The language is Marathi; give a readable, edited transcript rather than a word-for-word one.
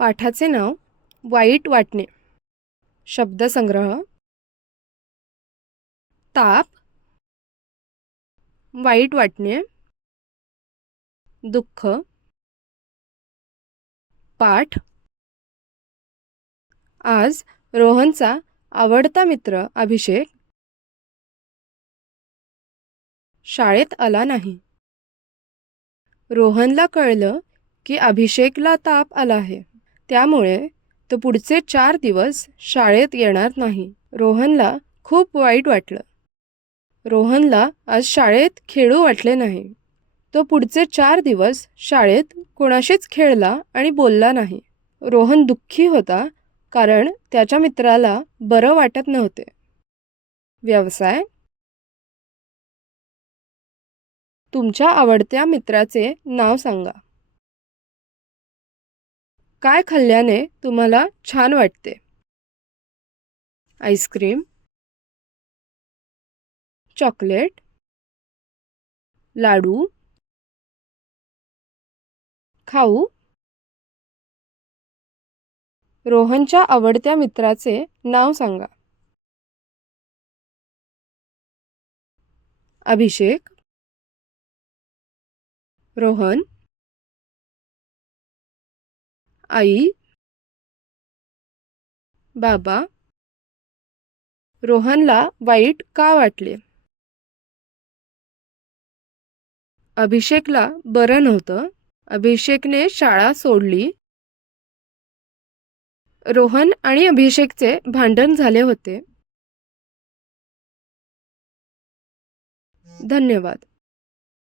पाठाचे नाव वाईट वाटणे. शब्दसंग्रह: ताप, वाईट वाटणे, दुःख, पाठ. आज रोहनचा आवडता मित्र अभिषेक शाळेत आला नाही. रोहनला कळलं की अभिषेकला ताप आला आहे, त्यामुळे तो पुढचे 4 दिवस शाळेत येणार नाही. रोहनला खूप वाईट वाटलं. रोहनला आज शाळेत खेळू वाटले नाही. तो पुढचे 4 दिवस शाळेत कोणाशीच खेळला आणि बोलला नाही. रोहन दुःखी होता, कारण त्याच्या मित्राला बरं वाटत नव्हते. व्यवसाय: तुमच्या आवडत्या मित्राचे नाव सांगा. काय खाल्ल्याने तुम्हाला छान वाटते? आईस्क्रीम, चॉकलेट, लाडू, खाऊ. रोहनच्या आवडत्या मित्राचे नाव सांगा. अभिषेक, रोहन, आई, बाबा. रोहनला वाईट का वाटले? अभिषेकला बरं नव्हतं. अभिषेकने शाळा सोडली. रोहन आणि अभिषेकचे भांडण झाले होते. धन्यवाद.